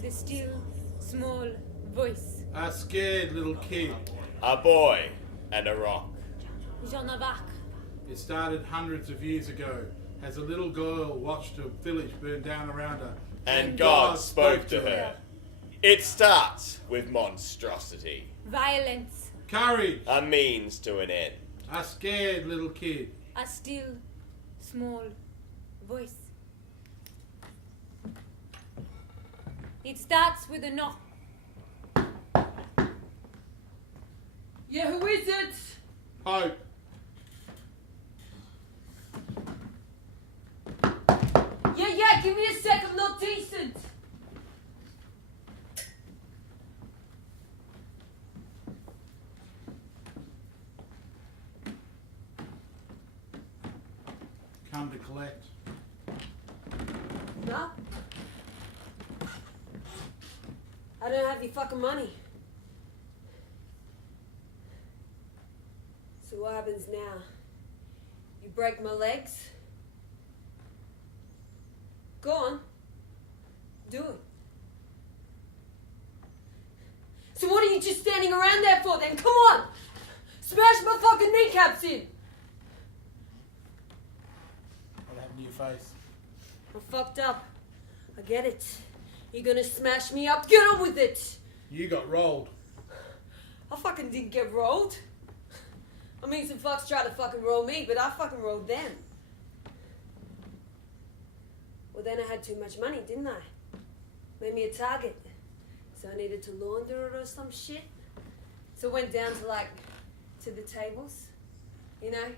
with a still, small voice. A scared little kid. A boy and a rock. Jean of Arc. It started hundreds of years ago as a little girl watched a village burn down around her. And God spoke to her. It starts with monstrosity. Violence. Courage. A means to an end. A scared little kid. A still, small voice. It starts with a knock. Yeah, who is it? Hope. Yeah, give me a sec, I'm not decent. Come to collect. No? I don't have your fucking money. So what happens now? You break my legs? Go on. Do it. So what are you just standing around there for then? Come on! Smash my fucking kneecaps in! What happened to your face? I'm fucked up. I get it. You're gonna smash me up. Get on with it! You got rolled. I fucking didn't get rolled. I mean, some fucks tried to fucking roll me, but I fucking rolled them. Well, then I had too much money, didn't I? Made me a target. So I needed to launder it or some shit. So I went down to the tables. You know?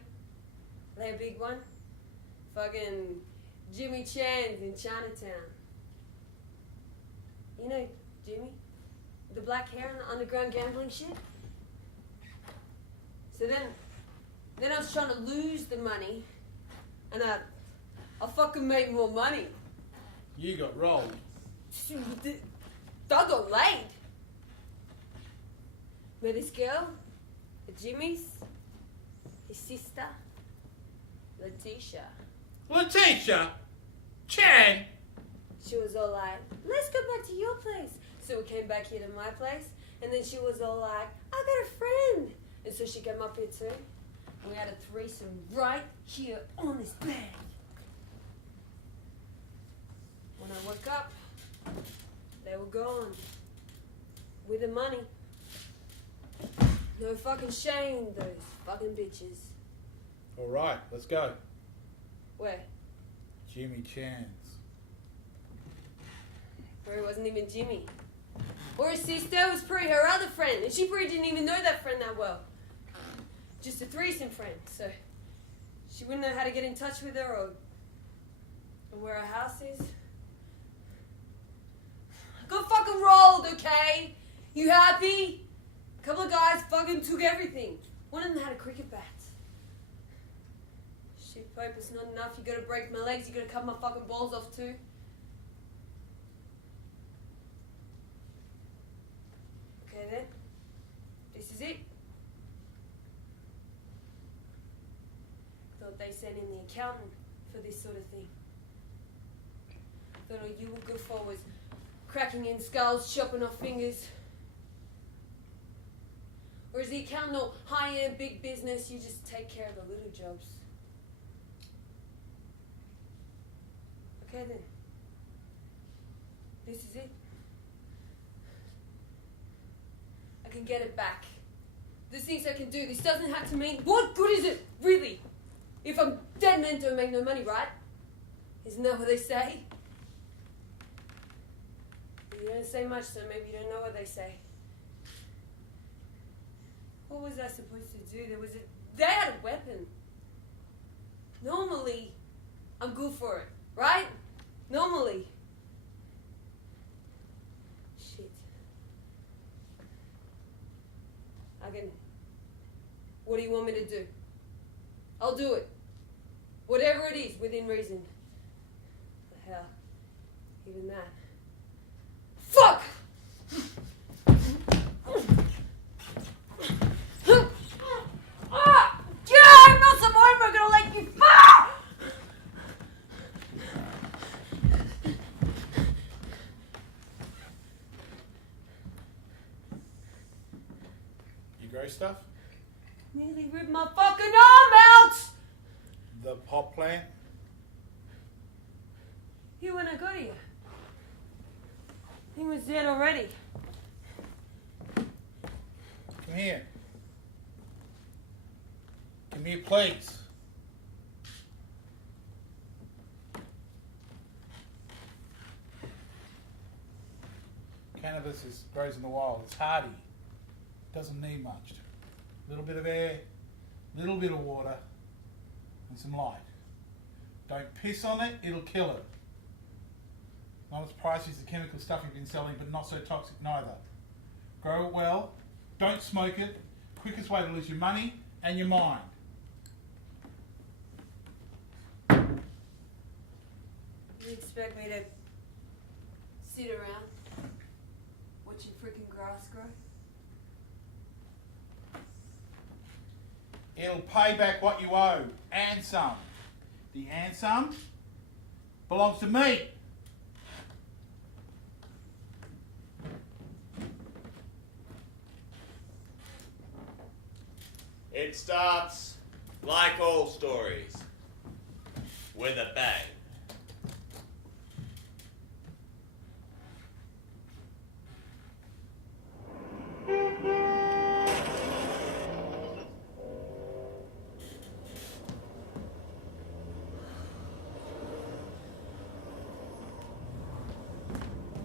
They a big one. Fucking Jimmy Chan's in Chinatown. You know Jimmy? The black hair and the underground gambling shit? So then I was trying to lose the money, and I fucking made more money. You got rolled. I got laid. Met this girl at Jimmy's, his sister, Letitia. Letitia? Chan? She was all like, let's go back to your place. So we came back here to my place, and then she was all like, I got a friend. And so she came up here too, and we had a threesome right here on this bed. When I woke up, they were gone. With the money. No fucking shame, those fucking bitches. Alright, let's go. Where? Jimmy Chan's. Where it wasn't even Jimmy. Or his sister was probably her other friend, and she probably didn't even know that friend that well. Just a threesome friend, so she wouldn't know how to get in touch with her or where her house is. I got fucking rolled, okay? You happy? A couple of guys fucking took everything. One of them had a cricket bat. Shit, Pope, it's not enough. You gotta break my legs, you gotta cut my fucking balls off too. Okay then, this is it. Thought they sent in the accountant for this sort of thing. Thought all you were good for was cracking in skulls, chopping off fingers. Or is the accountant all high-end big business, you just take care of the little jobs? Okay then, this is it. I can get it back. There's things I can do. This doesn't have to mean... What good is it, really? If I'm dead men don't make no money, right? Isn't that what they say? You don't say much, so maybe you don't know what they say. What was I supposed to do? They had a weapon. Normally, I'm good for it, right? Normally. Shit. What do you want me to do? I'll do it. Whatever it is, within reason. The hell. Even that. Fuck! I'm not some armor gonna let you fuck! Grow stuff? Nearly ripped my fucking arm out! The pot plant? Here when I got here. He was dead already. Come here. Come here, please. Cannabis grows in the wild. It's hardy. Doesn't need much. A little bit of air, little bit of water, and some light. Don't piss on it, it'll kill it. Not as pricey as the chemical stuff you've been selling, but not so toxic neither. Grow it well, don't smoke it. Quickest way to lose your money and your mind. You expect me to sit around watching freaking grass grow? It'll pay back what you owe, and some. The and some belongs to me. It starts, like all stories, with a bang.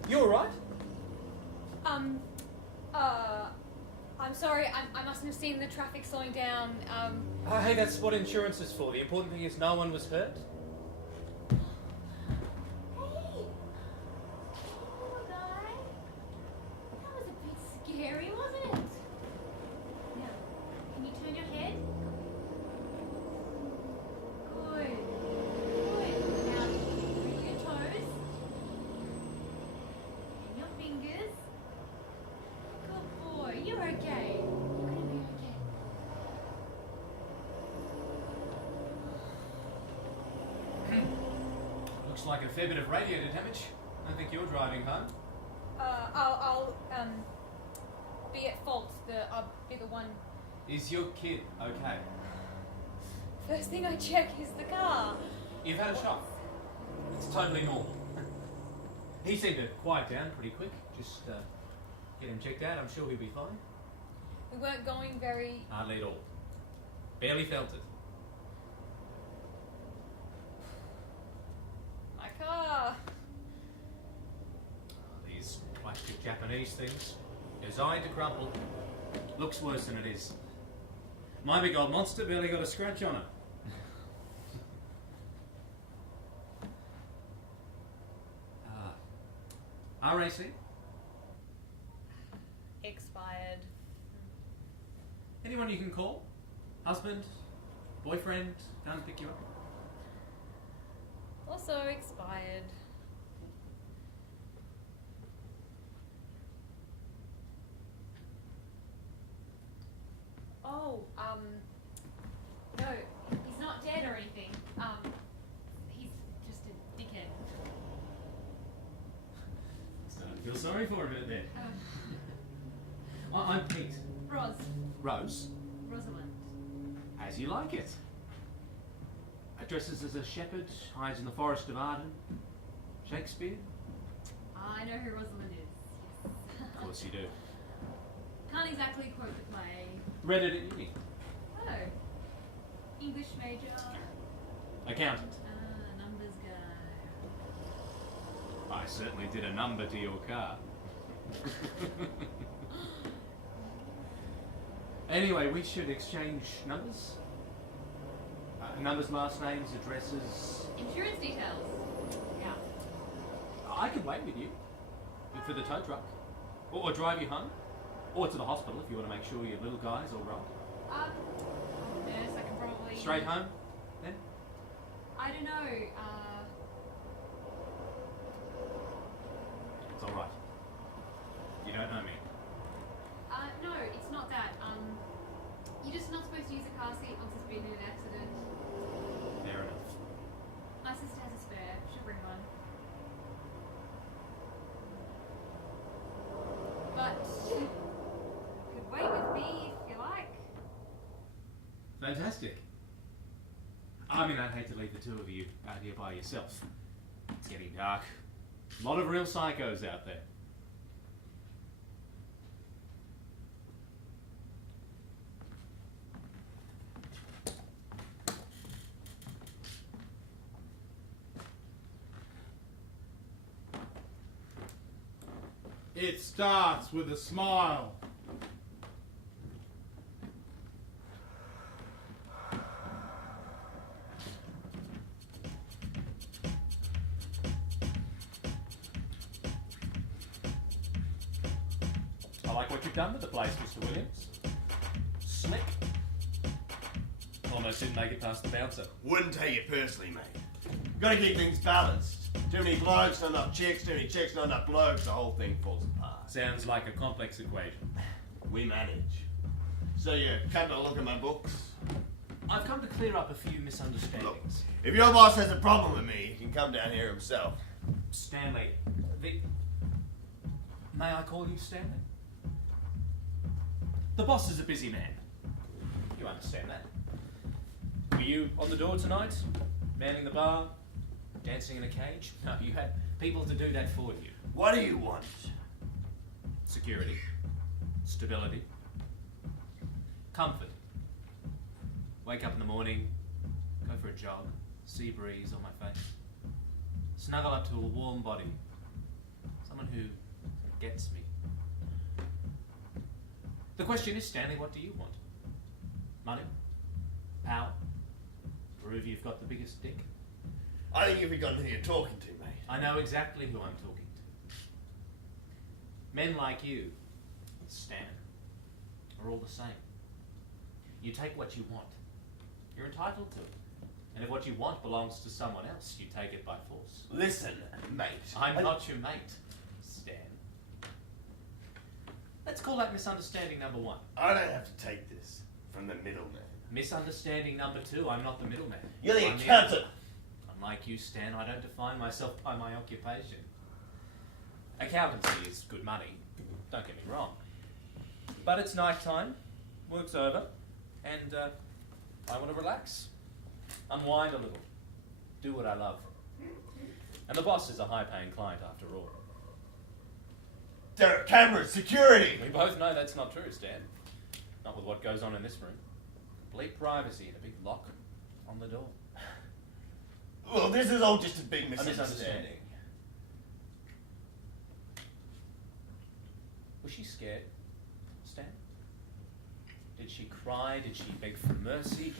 You alright? I'm sorry, I mustn't have seen the traffic slowing down. Hey, that's what insurance is for. The important thing is no one was hurt. Hey! Poor guy. That was a bit scary, wasn't it? Now, can you turn your head? Good. Good. Now, bring your toes. And your fingers. Good boy, you're okay. You're gonna be okay. Looks like a fair bit of radiator damage. I think you're driving home. I'll be at fault. I'll be the one. Is your kid okay? First thing I check is the car. You've had a shock. It's totally normal. He seemed to quiet down pretty quick. Just get him checked out. I'm sure he'll be fine. We weren't going very. Hardly at all. Barely felt it. My car. These plastic Japanese things. Designed to crumple. Looks worse than it is. My big old monster barely got a scratch on it. RAC? Expired. Anyone you can call? Husband? Boyfriend? Can't pick you up? Also expired. Oh, no, he's not dead or anything. He's just a dickhead. Starting to feel sorry for him a bit there. I'm Pete. Rose? Rosalind. As you like it. Dresses as a shepherd, hides in the forest of Arden. Shakespeare? I know who Rosalind is. Yes. Of course you do. Can't exactly quote the play. Read it at uni. Oh. English major. Accountant. Numbers guy. I certainly did a number to your car. Anyway, we should exchange numbers. Numbers, last names, addresses. Insurance details. Yeah. I can wait with you for the tow truck, or drive you home, or to the hospital if you want to make sure your little guy's all right. Nurse, I can probably. Straight home, then? I don't know. It's all right. You don't know me. No, it's not that. You're just not supposed to use a car seat once it's been in an accident. Fair enough. My sister has a spare. She'll bring one. But could wait with me if you like. fantastic. I mean, I'd hate to leave the two of you out here by yourself. It's getting dark. A lot of real psychos out there. It starts with a smile. I like what you've done with the place, Mr. Williams. Slick. Almost didn't make it past the bouncer. Wouldn't take it personally, mate. Gotta keep things balanced. Too many blokes, not enough chicks, too many chicks, not enough blokes, the whole thing falls apart. Sounds like a complex equation. We manage. So you come to look at my books? I've come to clear up a few Look, misunderstandings. if your boss has a problem with me, he can come down here himself. Stanley, may I call you Stanley? The boss is a busy man. You understand that. Were you on the door tonight? Manning the bar? Dancing in a cage? No, you had people to do that for you. What do you want? Security. Stability. Comfort. Wake up in the morning, go for a jog, sea breeze on my face. Snuggle up to a warm body. Someone who gets me. The question is, Stanley, what do you want? Money? Power? Prove you've got the biggest dick? I think you've forgotten who you're talking to, mate. I know exactly who I'm talking to. Men like you, Stan, are all the same. You take what you want. You're entitled to it. And if what you want belongs to someone else, you take it by force. Listen, mate. I'm not your mate, Stan. Let's call that misunderstanding number one. I don't have to take this from the middleman. Misunderstanding number two, I'm not the middleman. You're the I'm accountant. Unlike you, Stan, I don't define myself by my occupation. Accountancy is good money, don't get me wrong. But it's night time, work's over, and I want to relax. Unwind a little. Do what I love. And the boss is a high-paying client after all. There are cameras, security. We both know that's not true, Stan. Not with what goes on in this room. Complete privacy and a big lock on the door. Well, this is all just a big A misunderstanding. misunderstanding. Was she scared, Stan? Did she cry? Did she beg for mercy?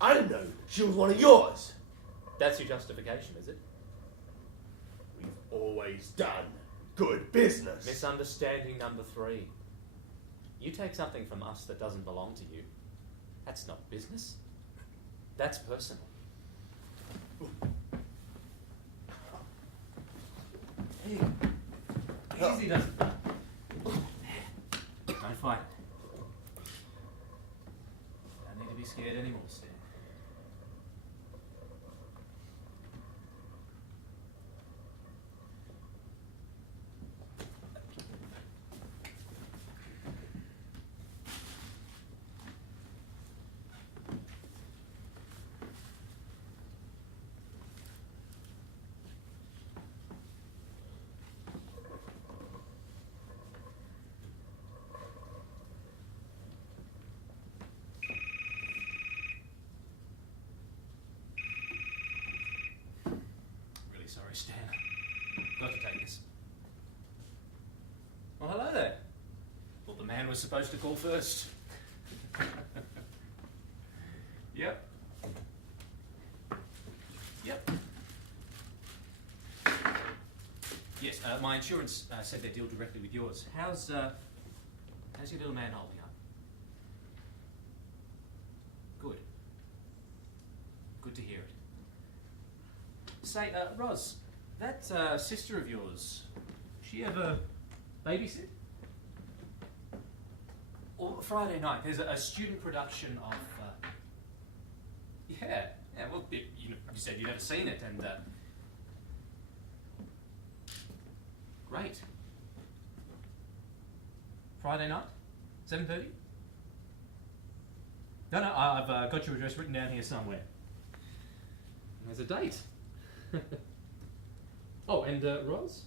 I didn't know she was one of yours. That's your justification, is it? We've always done good business. Misunderstanding number three. You take something from us that doesn't belong to you. That's not business. That's personal. Hey, easy doesn't. Don't fight it. Don't need to be scared anymore, Stan. Sorry, Stan. Got to take this. Well, hello there. Well, the man was supposed to call first. Yep. Yep. Yes, my insurance said they deal directly with yours. How's your little man holding up? Good. Good to hear it. Say, Roz, that sister of yours, she ever babysit? Or Friday night, there's a student production of... Yeah, well, you said you'd never seen it, and... Great. Friday night, 7:30? No, I've got your address written down here somewhere. There's a date. Oh, and Roz,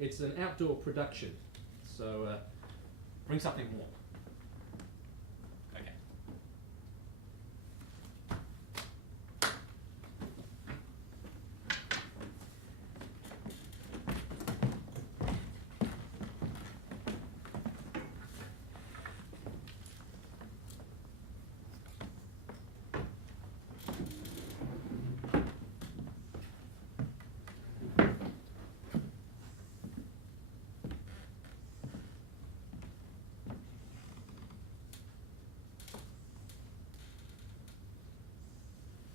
it's an outdoor production, so bring something warm. Okay.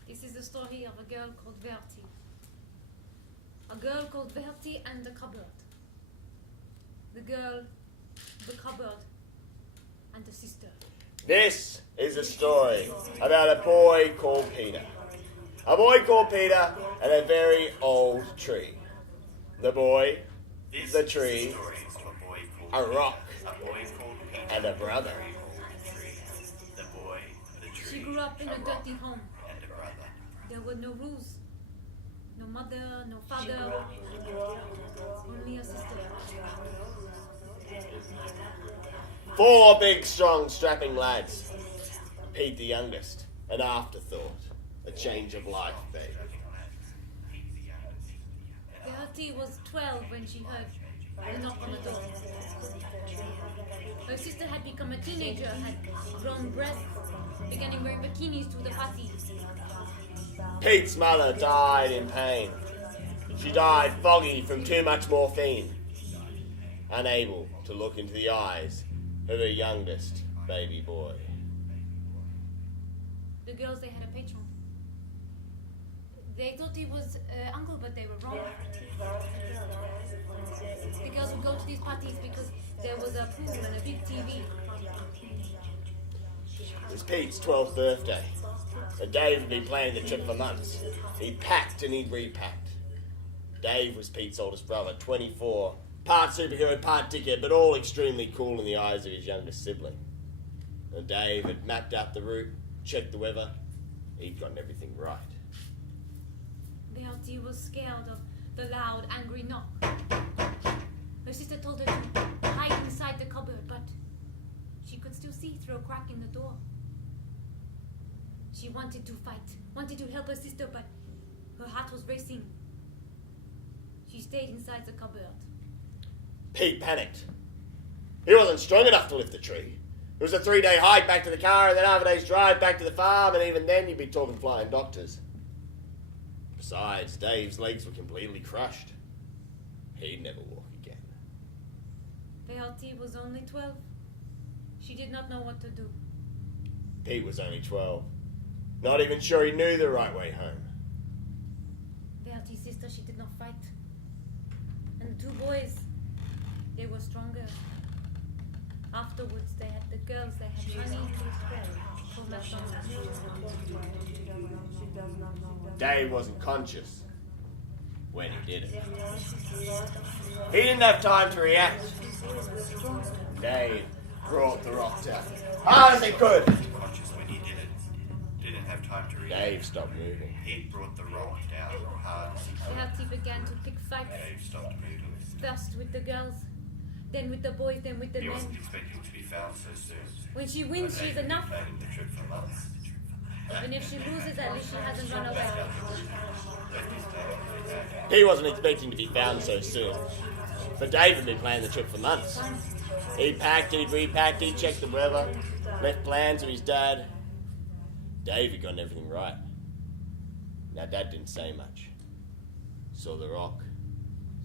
This is the story of a girl called Verti. A girl called Verti and the cupboard. The girl, the cupboard, and the sister. This is a story about a boy called Peter. A boy called Peter and a very old tree. The boy, the tree, a rock, and a brother. She grew up in a dirty home. There were no rules. No mother, no father. Only a sister. 4 big, strong, strapping lads. Pete the youngest, an afterthought, a change of life, babe. Verti was 12 when she heard a knock on the door. Her sister had become a teenager, had grown breasts, beginning wearing bikinis to the party. Pete's mother died in pain. She died foggy from too much morphine, unable to look into the eyes of her youngest baby boy. The girls, they had a patron. They thought he was uncle, but they were wrong. The girls would go to these parties because there was a pool and a big TV. It was Pete's 12th birthday, and Dave had been planning the trip for months. He'd packed and he'd repacked. Dave was Pete's oldest brother, 24, part superhero, part dickhead, but all extremely cool in the eyes of his youngest sibling. And Dave had mapped out the route, checked the weather. He'd gotten everything right. Verti was scared of the loud, angry knock. Her sister told her to hide inside the cupboard, but she could still see through a crack in the door. She wanted to fight, wanted to help her sister, but her heart was racing. She stayed inside the cupboard. Pete panicked. He wasn't strong enough to lift the tree. It was a 3-day hike back to the car and then half a day's drive back to the farm, and even then you'd be talking flying doctors. Besides, Dave's legs were completely crushed. He'd never walk again. Verti was only 12. She did not know what to do. Pete was only 12. Not even sure he knew the right way home. Verti's sister, she did not fight. And the 2 boys, they were stronger. Afterwards, they had the girls, they had honey for McDonald's. Dave wasn't conscious when he did it. He didn't have time to react. Dave brought the rock down hard as he could. Conscious when he did it. Didn't have time to react. Dave stopped moving. He brought the rock down hard as he could. Verti began to pick fights. Dave stopped moving. First with the girls, then with the boys, then with the He men. wasn't expecting to be found so soon. When she wins, she's enough. Planning the trip for months. Even if she loses, at least she hasn't run away. He wasn't expecting to be found so soon. But Dave had been planning the trip for months. He'd packed, he'd repacked, he'd checked the weather, left plans with his dad. Dave had gotten everything right. Now Dad didn't say much. Saw the rock,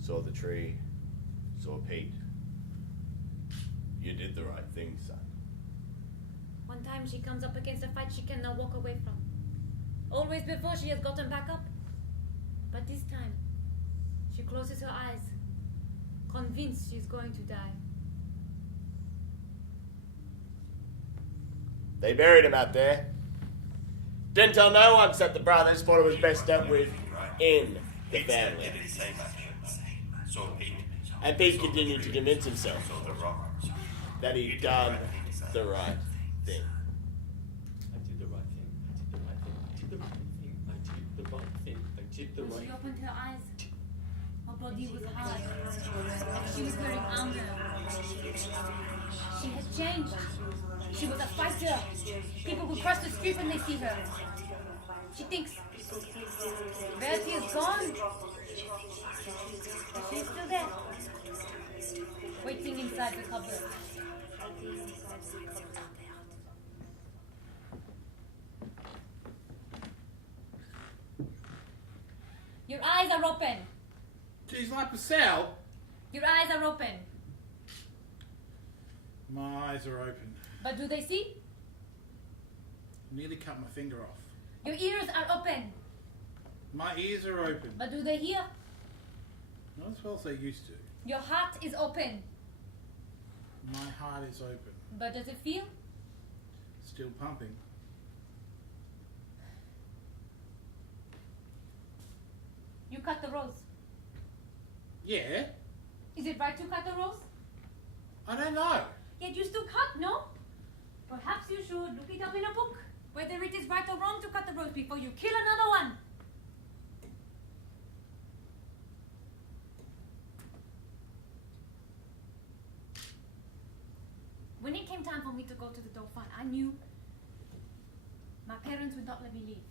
saw the tree, saw Pete. You did the right thing, son. One time she comes up against a fight she cannot walk away from. Always before she has gotten back up. But this time, she closes her eyes, convinced she's going to die. They buried him out there. Didn't tell no one except the brothers what it was best dealt with in the family. Didn't say much. Saw Pete. And Pete continued to convince himself Saw the rock. that he'd done the right thing. Tip them When she right. opened her eyes, her body was hard. She was wearing armor. She had changed. She was a fighter. People would cross the street when they see her. She thinks Bertie is gone. But she's still there. Waiting inside the cupboard. Your eyes are open. She's like a cell. Your eyes are open. My eyes are open. But do they see? Nearly cut my finger off. Your ears are open. My ears are open. But do they hear? Not as well as they used to. Your heart is open. My heart is open. But does it feel? Still pumping. You cut the rose. Yeah? Is it right to cut the rose? I don't know. Yet you still cut, no? Perhaps you should look it up in a book. Whether it is right or wrong to cut the rose before you kill another one. When it came time for me to go to the Dauphin, I knew my parents would not let me leave.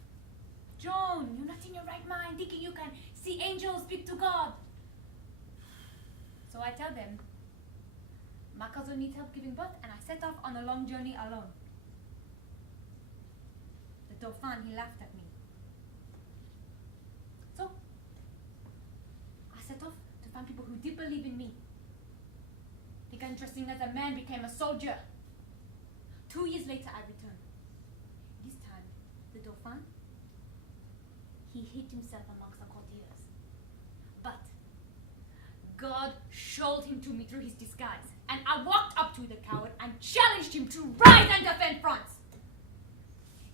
Joan, you're not in your right mind, thinking you can see angels speak to God. So I tell them, my cousin needs help giving birth, and I set off on a long journey alone. The Dauphin, he laughed at me. So, I set off to find people who did believe in me. Think interesting as a man became a soldier. 2 years later, I returned. This time, the Dauphin, he hid himself amongst the courtiers. But God showed him to me through his disguise, and I walked up to the coward and challenged him to rise and defend France.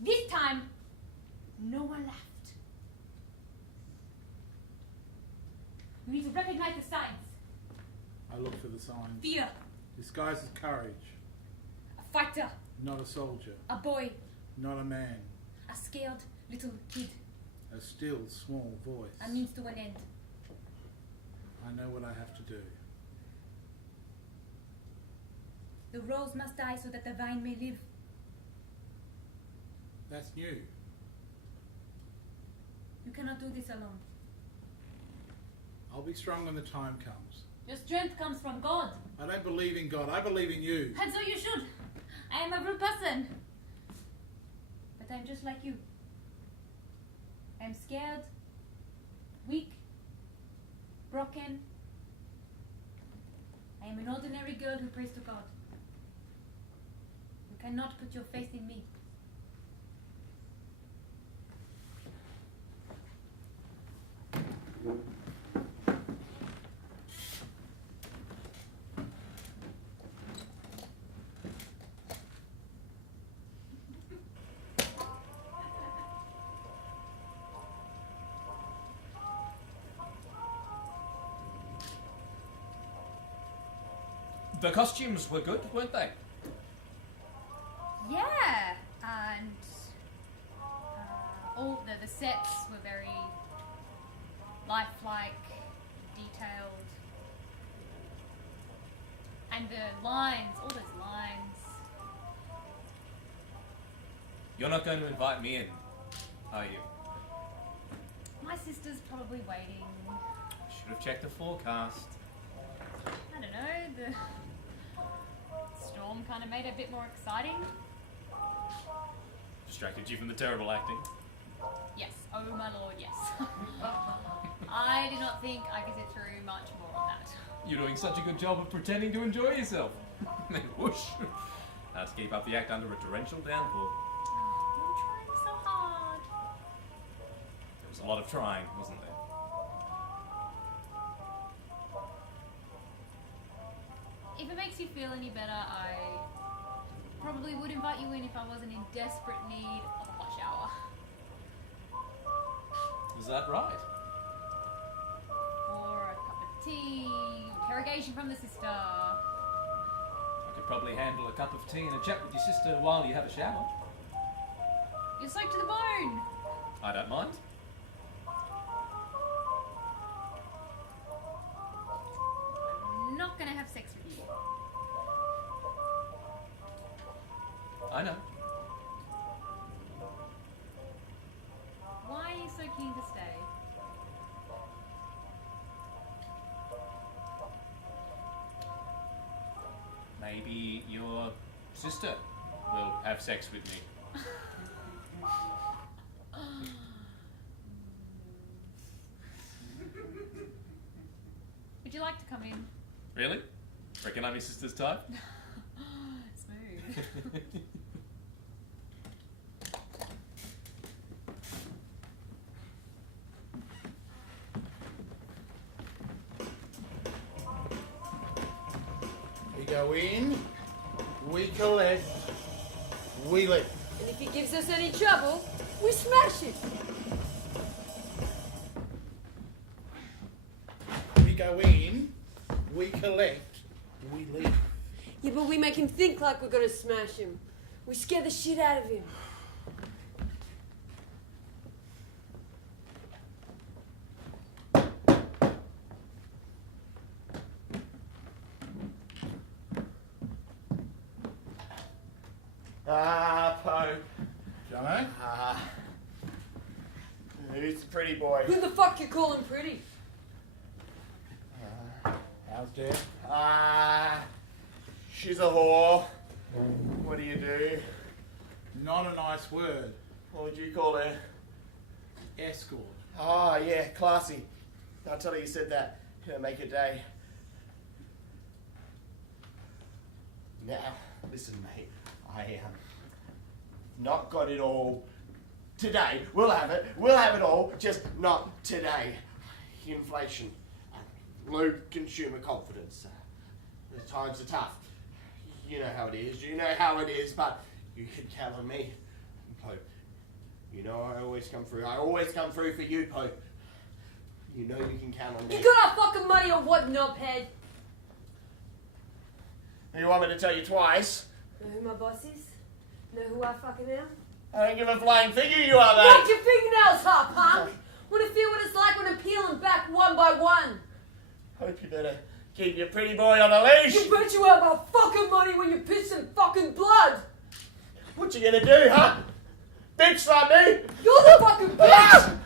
This time, no one laughed. You need to recognize the signs. I look for the signs. Fear, Disguise as courage. a fighter, Not a soldier. a boy, Not a man. a scared little kid, A still, small voice. a means to an end. I know what I have to do. The rose must die so that the vine may live. That's new. You cannot do this alone. I'll be strong when the time comes. Your strength comes from God. I don't believe in God. I believe in you. And so you should. I am a real person. But I'm just like you. I'm scared, weak, broken. I am an ordinary girl who prays to God. You cannot put your faith in me. The costumes were good, weren't they? Yeah, and all the sets were very lifelike, detailed, and the lines, all those lines. You're not going to invite me in, are you? My sister's probably waiting. Should have checked the forecast. I don't know, the storm kind of made it a bit more exciting. Distracted you from the terrible acting. Yes, oh my lord, yes. I did not think I could sit through much more of that. You're doing such a good job of pretending to enjoy yourself. Then whoosh. Had to keep up the act under a torrential downpour. Oh, you're trying so hard. There was a lot of trying, wasn't there? If it makes you feel any better, I probably would invite you in if I wasn't in desperate need of a hot shower. Is that right? Or a cup of tea, interrogation from the sister. I could probably handle a cup of tea and a chat with your sister while you have a shower. You're soaked to the bone. I don't mind. I know. Why are you so keen to stay? Maybe your sister will have sex with me. Would you like to come in? Really? Reckon I'm your sister's type? Smooth. We go in, we collect, we leave. And if he gives us any trouble, we smash it. We go in, we collect, we leave. Yeah, but we make him think like we're gonna smash him. We scare the shit out of him. Pope. Jono? Who's the pretty boy? Who the fuck you calling pretty? How's Jess? She's a whore. What do you do? Not a nice word. What would you call her? Escort. Ah, yeah, classy. I'll tell her you said that. It'll make your day. Now, listen, mate. I not got it all today. We'll have it all, just not today. Inflation, low consumer confidence. The times are tough. You know how it is, but you can count on me, Pope. You know I always come through. I always come through for you, Pope. You know you can count on me. You got our fucking money or what, knobhead? You want me to tell you twice? Know who my boss is? Know who I fucking am? I don't give a flying figure you are, mate. Knock your fingernails off, punk! Wanna feel what it's like when I'm peeling back one by one? Hope you better keep your pretty boy on a leash. You bet you have my fucking money when you're pissing fucking blood! What you gonna do, huh? Bitch like me? You're the fucking bitch!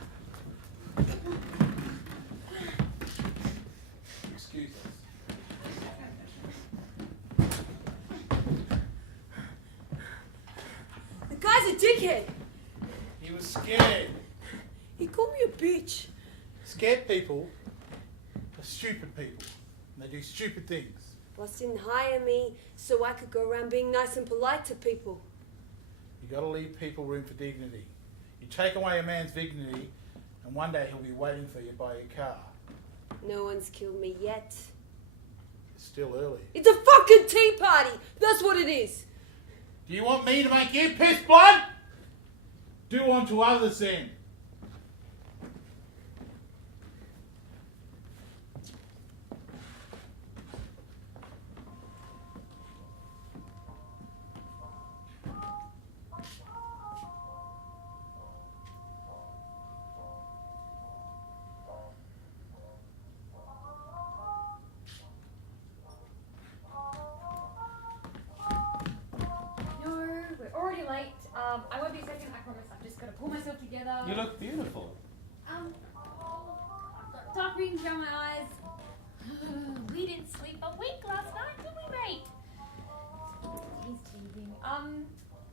Excuse us. The guy's a dickhead. He was scared. He called me a bitch. Scared people are stupid people. And they do stupid things. Boss didn't hire me so I could go around being nice and polite to people. You gotta leave people room for dignity. You take away a man's dignity, and one day he'll be waiting for you by your car. No one's killed me yet. It's still early. It's a fucking tea party! That's what it is! Do you want me to make you piss blood? Do unto others then. Already late. I won't be a second, I promise. I'm just gonna pull myself together. You look beautiful. I've got dark rings around my eyes. We didn't sleep a wink last night, did we, mate? He's teething.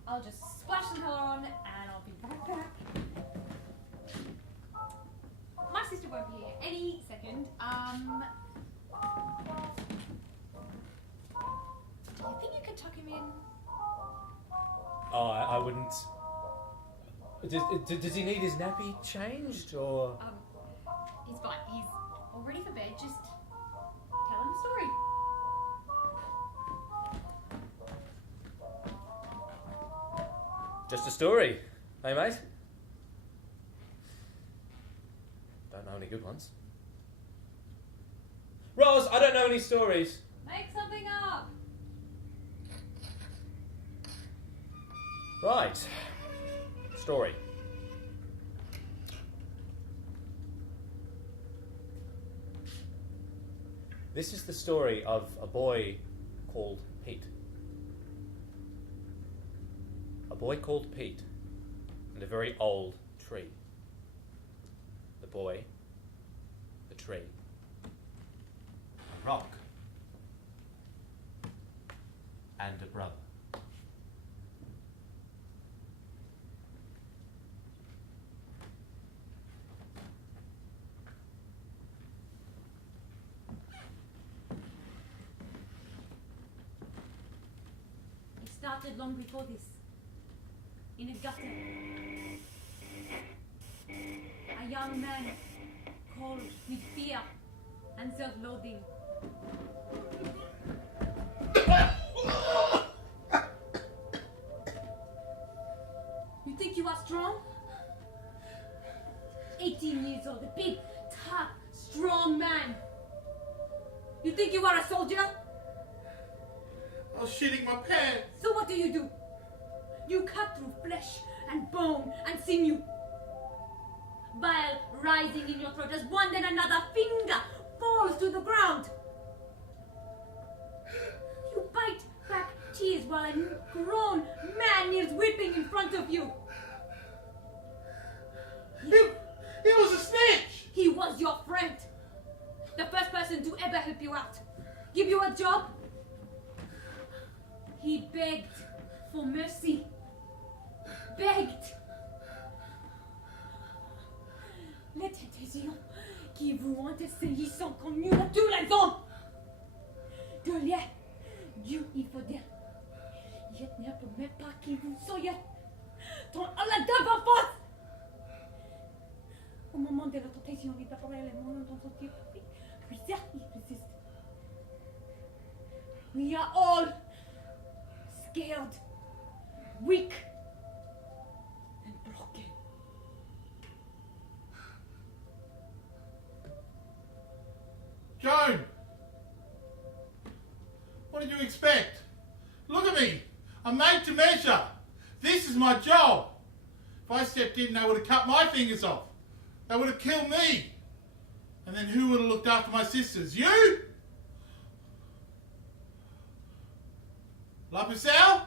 I'll just splash some colour on and I'll be right back. My sister won't be here any second. Do you think you could tuck him in? Oh, I wouldn't. Does he need his nappy changed, or? He's fine. He's all ready for bed. Just tell him a story. Just a story, hey mate? Don't know any good ones. Roz, I don't know any stories. Make something up. Right. Story. This is the story of a boy called Pete. A boy called Pete, and a very old tree. The boy, the tree. A rock. And a brother. It started long before this. In a gutter. A young man, cold with fear and self-loathing. You think you are strong? 18 years old, a big, tough, strong man. You think you are a soldier? I was shitting my pants. So what do? You cut through flesh and bone and sinew. Bile rising in your throat as one then another finger falls to the ground. You bite back tears while a grown man kneels weeping in front of you. He was a snitch. He was your friend. The first person to ever help you out. Give you a job. He begged for mercy. Begged. Les tétésions qui vous ont essayé sont connus à tous les vents. De lien, Dieu il faut dire. Je ne promets pas qu'il vous soyez ton Ellandar en face. Au moment de notre tétation, il apparaît les mots dans son Dieu. Puis ça, il résiste. We are all scared, weak, and broken. Joan! What did you expect? Look at me! I'm made to measure! This is my job! If I stepped in, they would have cut my fingers off. They would have killed me. And then who would have looked after my sisters? You? La Pucelle?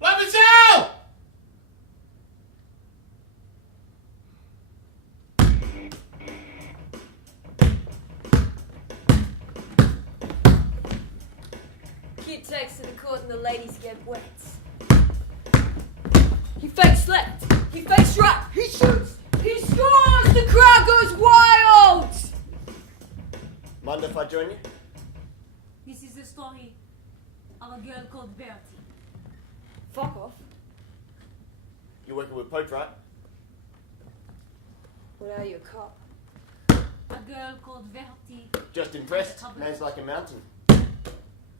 La Pucelle! Kid takes to the court and the ladies get wet. He fakes left. He fakes right. He shoots. He scores. The crowd goes wild. Mind if I join you? This is the story of a girl called Bertie. Fuck off. You're working with Pope, right? What are you, a cop? A girl called Bertie. Just impressed. Man's like a mountain.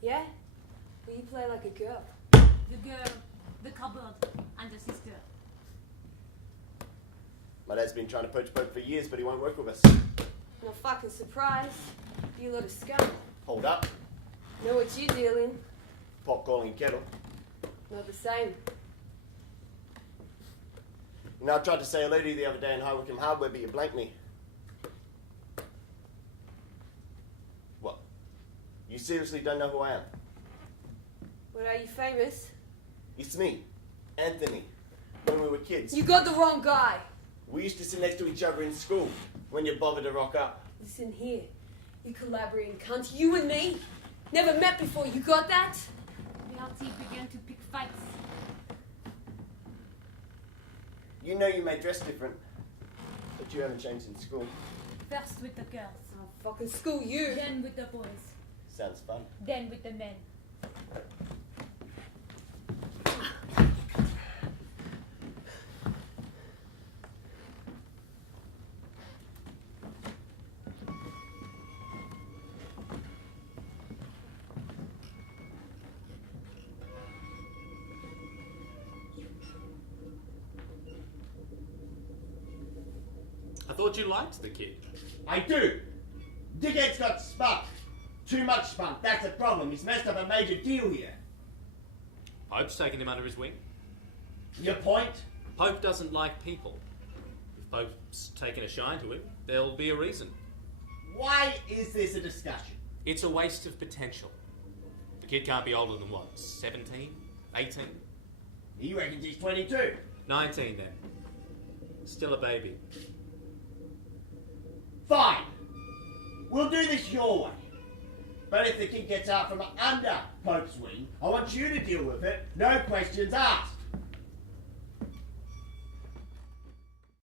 Yeah? Well, you play like a girl. The girl, the cupboard, and the sister. My dad's been trying to poach Pope for years, but he won't work with us. No fucking surprise. You lot of scum. Hold up. Know what you deal in? Pot calling kettle. Not the same. You know, I tried to say hello to you the other day in High Wycombe Hardware, but you blanked me. What? You seriously don't know who I am? What, are you famous? It's me, Anthony, when we were kids. You got the wrong guy. We used to sit next to each other in school when you bothered to rock up. Listen here. You collaborating cunt. You and me. Never met before. You got that? Bertie began to pick fights. You know you may dress different, but you haven't changed in school. First with the girls, I'll fucking school you. then with the boys, Sounds fun. then with the men. I thought you liked the kid. I do. Dickhead's got spunk. Too much spunk. That's a problem. He's messed up a major deal here. Pope's taken him under his wing. Your point? Pope doesn't like people. If Pope's taken a shine to him, there'll be a reason. Why is this a discussion? It's a waste of potential. The kid can't be older than what, 17? 18? He reckons he's 22. 19 then. Still a baby. Fine. We'll do this your way. But if the kid gets out from under Pope's wing, I want you to deal with it. No questions asked.